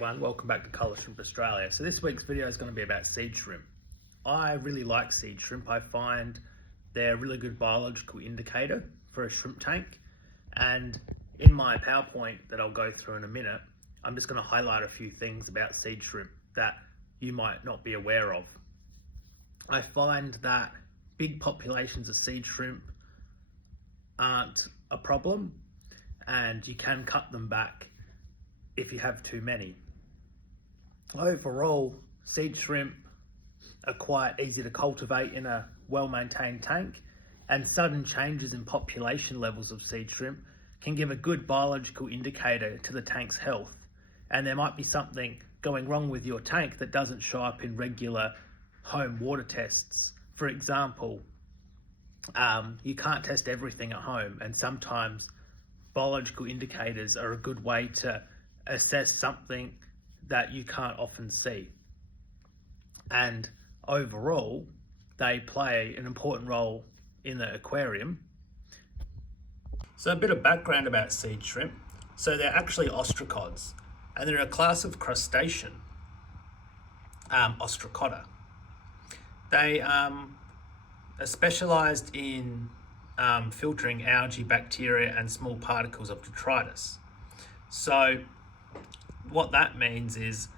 Welcome back to Colour Shrimp Australia. So this week's video is going to be about seed shrimp. I really like seed shrimp. I find they're a really good biological indicator for a shrimp tank. And in my PowerPoint that I'll go through in a minute, I'm just going to highlight a few things about seed shrimp that you might not be aware of. I find that big populations of seed shrimp aren't a problem, and you can cut them back if you have too many. Overall, seed shrimp are quite easy to cultivate in a well-maintained tank, and sudden changes in population levels of seed shrimp can give a good biological indicator to the tank's health. And there might be something going wrong with your tank that doesn't show up in regular home water tests. For example, you can't test everything at home, and sometimes biological indicators are a good way to assess something that you can't often see. And overall, they play an important role in the aquarium. So a bit of background about seed shrimp. So they're actually ostracods, and they're a class of crustacean, Ostracoda. They are specialized in filtering algae, bacteria, and small particles of detritus. So what that means is,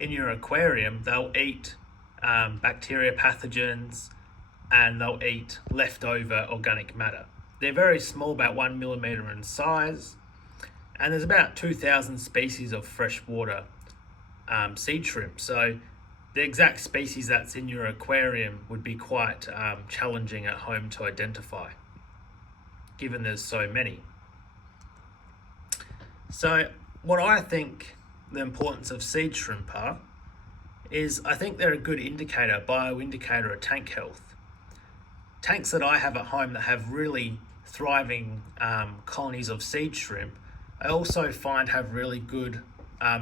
in your aquarium, they'll eat bacteria pathogens, and they'll eat leftover organic matter. They're very small, about 1 millimeter in size, and there's about 2,000 species of freshwater seed shrimp. So the exact species that's in your aquarium would be quite challenging at home to identify, given there's so many. So what I think the importance of seed shrimp is, I think they're a good indicator, bioindicator of tank health. Tanks that I have at home that have really thriving colonies of seed shrimp, I also find have really good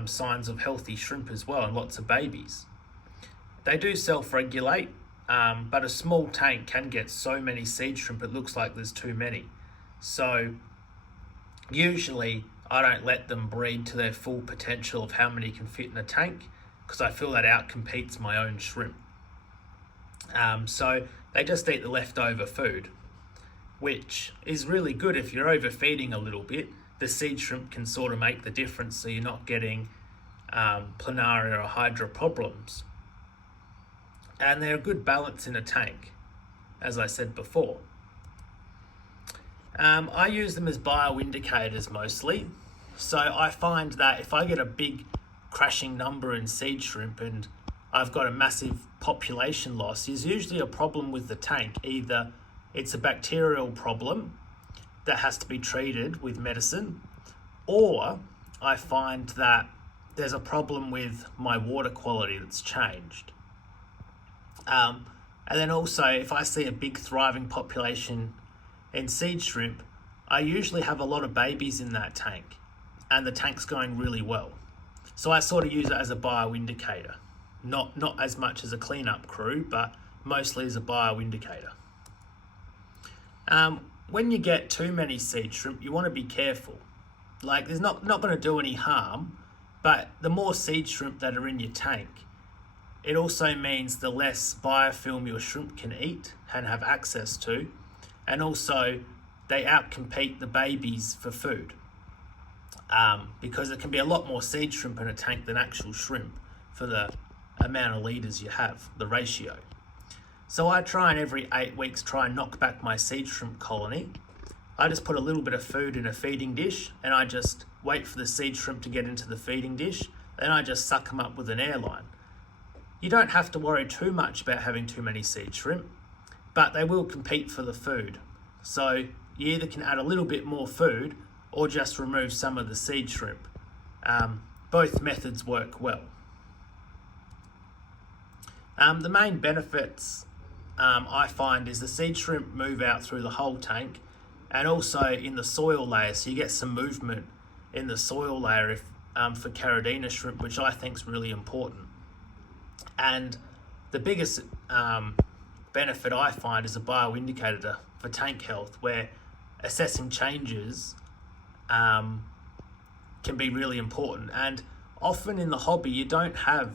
signs of healthy shrimp as well, and lots of babies. They do self-regulate, but a small tank can get so many seed shrimp it looks like there's too many. So usually I don't let them breed to their full potential of how many can fit in a tank, because I feel that outcompetes my own shrimp. So they just eat the leftover food, which is really good. If you're overfeeding a little bit, the seed shrimp can sort of make the difference, so you're not getting planaria or hydra problems. And they're a good balance in a tank, as I said before. I use them as bioindicators mostly. So I find that if I get a big crashing number in seed shrimp and I've got a massive population loss, is usually a problem with the tank. Either it's a bacterial problem that has to be treated with medicine, or I find that there's a problem with my water quality that's changed. And then also, if I see a big thriving population in seed shrimp, I usually have a lot of babies in that tank, and the tank's going really well. So I sort of use it as a bioindicator, not as much as a cleanup crew, but mostly as a bioindicator. When you get too many seed shrimp, you want to be careful. Like, there's not going to do any harm, but the more seed shrimp that are in your tank, it also means the less biofilm your shrimp can eat and have access to, and also they outcompete the babies for food, because there can be a lot more seed shrimp in a tank than actual shrimp for the amount of litres you have, the ratio. So I try and every 8 weeks try and knock back my seed shrimp colony. I just put a little bit of food in a feeding dish, and I just wait for the seed shrimp to get into the feeding dish, then I just suck them up with an airline. You don't have to worry too much about having too many seed shrimp, but they will compete for the food. So you either can add a little bit more food or just remove some of the seed shrimp. Both methods work well. The main benefits I find is the seed shrimp move out through the whole tank, and also in the soil layer, so you get some movement in the soil layer for Caridina shrimp, which I think is really important. And the biggest benefit I find is a bioindicator for tank health, where assessing changes can be really important. And often in the hobby you don't have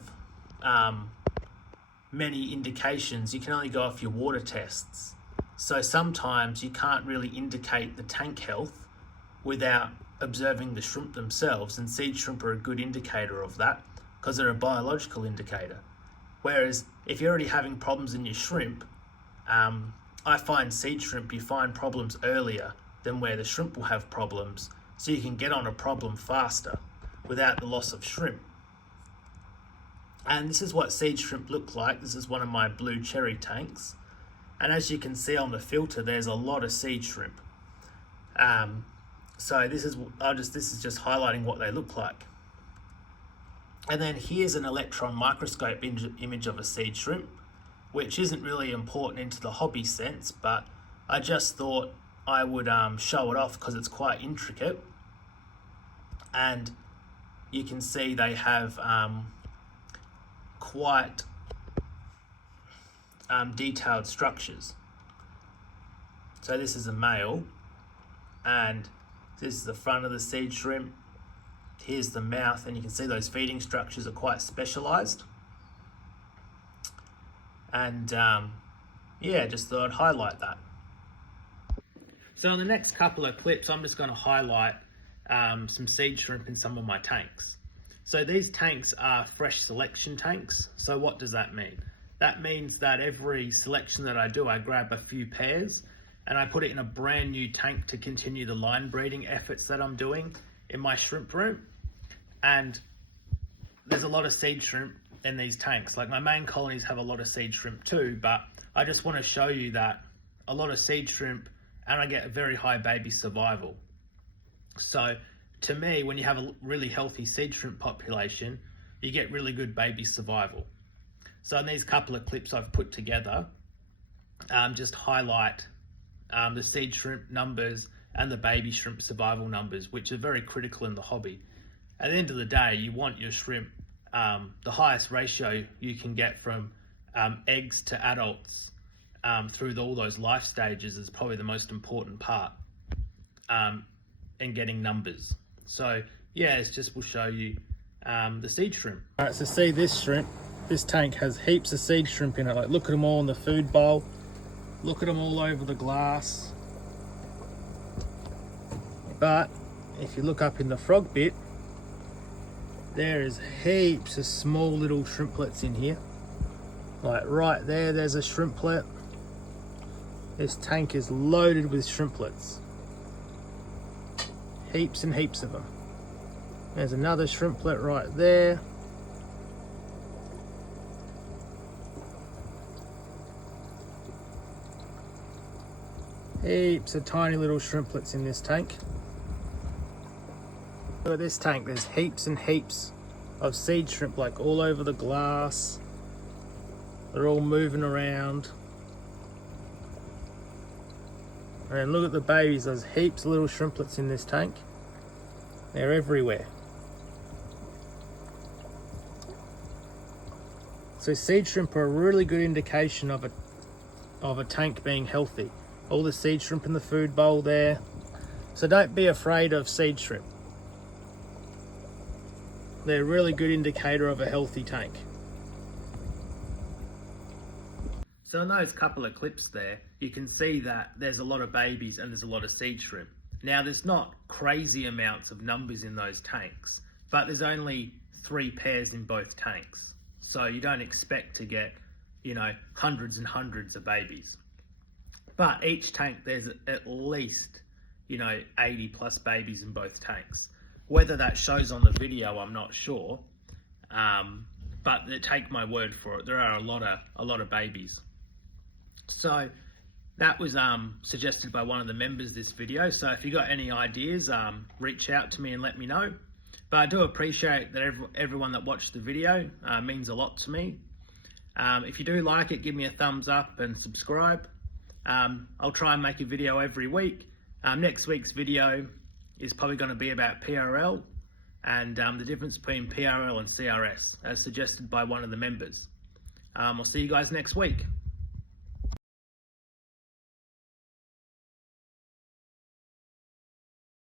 many indications. You can only go off your water tests. So sometimes you can't really indicate the tank health without observing the shrimp themselves, and seed shrimp are a good indicator of that because they're a biological indicator. Whereas if you're already having problems in your shrimp, I find seed shrimp, you find problems earlier than where the shrimp will have problems, so you can get on a problem faster without the loss of shrimp. And this is what seed shrimp look like. This is one of my blue cherry tanks. And as you can see on the filter, there's a lot of seed shrimp. So this is just highlighting what they look like. And then here's an electron microscope image of a seed shrimp, which isn't really important into the hobby sense, but I just thought I would show it off because it's quite intricate. And you can see they have quite detailed structures. So this is a male, and this is the front of the seed shrimp. Here's the mouth, and you can see those feeding structures are quite specialized. And yeah, just thought I'd highlight that. So in the next couple of clips, I'm just going to highlight some seed shrimp in some of my tanks. So these tanks are fresh selection tanks. So what does that mean? That means that every selection that I do, I grab a few pairs and I put it in a brand new tank to continue the line breeding efforts that I'm doing in my shrimp room. And there's a lot of seed shrimp in these tanks. Like my main colonies have a lot of seed shrimp too, but I just want to show you that a lot of seed shrimp, and I get a very high baby survival. So to me, when you have a really healthy seed shrimp population, you get really good baby survival. So in these couple of clips I've put together, just highlight the seed shrimp numbers and the baby shrimp survival numbers, which are very critical in the hobby. At the end of the day, you want your shrimp, the highest ratio you can get from eggs to adults through all those life stages is probably the most important part in getting numbers. So yeah, it's just will show you the seed shrimp. All right, so see this shrimp, this tank has heaps of seed shrimp in it. Like look at them all in the food bowl, look at them all over the glass. But if you look up in the frog bit, there is heaps of small little shrimplets in here. Like right there, there's a shrimplet. This tank is loaded with shrimplets. Heaps and heaps of them. There's another shrimplet right there. Heaps of tiny little shrimplets in this tank. Look at this tank, there's heaps and heaps of seed shrimp like all over the glass. They're all moving around. And look at the babies, there's heaps of little shrimplets in this tank. They're everywhere. So seed shrimp are a really good indication of a tank being healthy. All the seed shrimp in the food bowl there. So don't be afraid of seed shrimp. They're a really good indicator of a healthy tank. So in those couple of clips there, you can see that there's a lot of babies and there's a lot of seed shrimp. Now there's not crazy amounts of numbers in those tanks, but there's only 3 pairs in both tanks. So you don't expect to get, hundreds and hundreds of babies. But each tank, there's at least, 80 plus babies in both tanks. Whether that shows on the video, I'm not sure. But take my word for it, there are a lot of babies. So that was suggested by one of the members this video. So if you got any ideas, reach out to me and let me know. But I do appreciate that everyone that watched the video means a lot to me. If you do like it, give me a thumbs up and subscribe. I'll try and make a video every week. Next week's video is probably going to be about PRL and the difference between PRL and CRS, as suggested by one of the members. I'll see you guys next week.